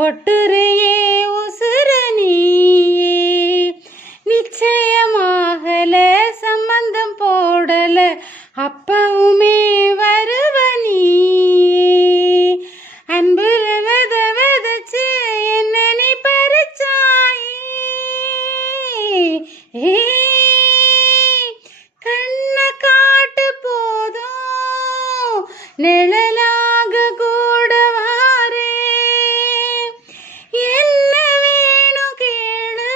ஒட்டுரையே உசுர நீயே நிச்சயமாகல சம்பந்தம் போடல அப்பவுமே வருவ நீயே அன்புல விதைச்சு என்ன நீ பறிச்சாயே கண்ண காட்டு போதும் நிழலாக கூட வாரே என்ன வேணும் கேளு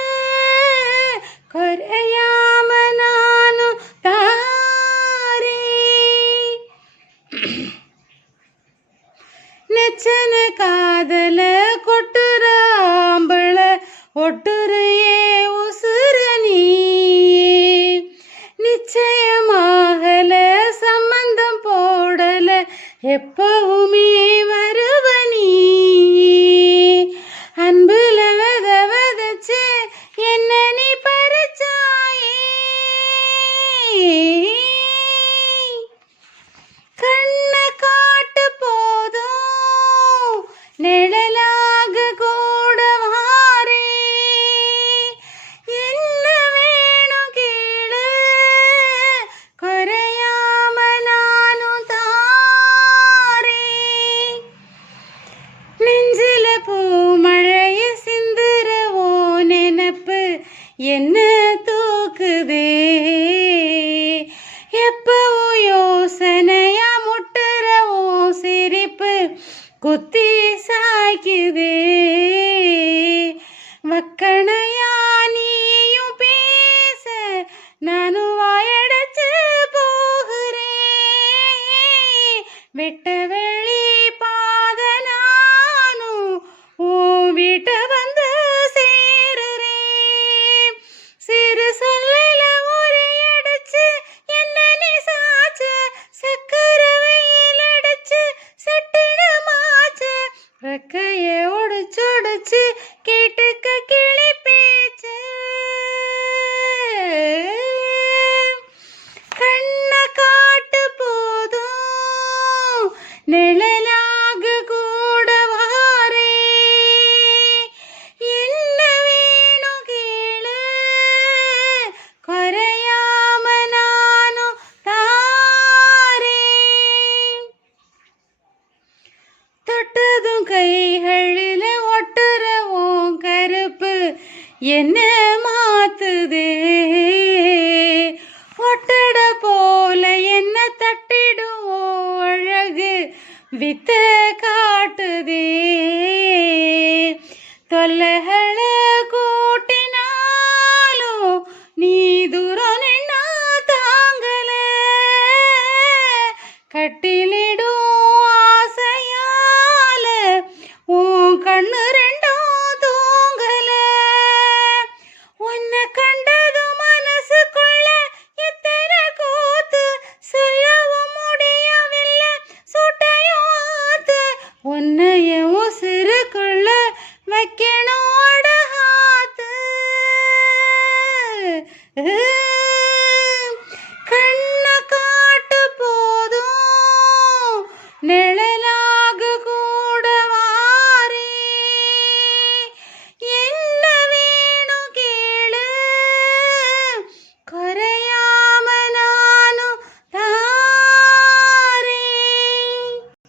குறையாம நானும் தாரே நெச்சன காதல கொட்டுற ஆம்பள ஒட்டுரையே உசுர நீயே நிச்சயமாகல சம்பந்தம் போடல எப்பவுமே வருவ நீயே அன்புல விதைச்சு என்ன நீ பறிச்சாயே கண்ண காட்டு போதும் நிழலாக கூட வாரே என்ன வேணும் கேளு குறையாம நானும் தாரே நெஞ்சில பூமழைய சிந்துரவோ நினப்பு என்ன தூக்குதே எப்பவோ யோசனையா முட்டுறவோ சிரிப்பு குத்தி சாய்க்குதே வக்கணையா நீயும் பேச நானும் வாயடைச்சு போகிறேன் வெட்ட வெளி பாத நானும் உன் வீட்ட வந்து சேருறேன் சிறு சொல்லில உரி அடிச்சு என்ன நீ சாச்ச சக்கர வெயில் அடிச்சு சட்டிடமாச்சு ரெக்கைய ஒடிச்சொடிச்சு கேட்டுக்க கிளி பேச்சு கண்ண காட்டு போதும் நிழலாக கூட வாரே என்ன வேணும் கேளு குறையாம நானும் தாரே தொட்டதும் கைகளில் ஒட்டுறவோம் கருப்பு என்ன மாத்துதே ஒட்டட போல என்ன தட்டிடுவோம் அழகு வித்த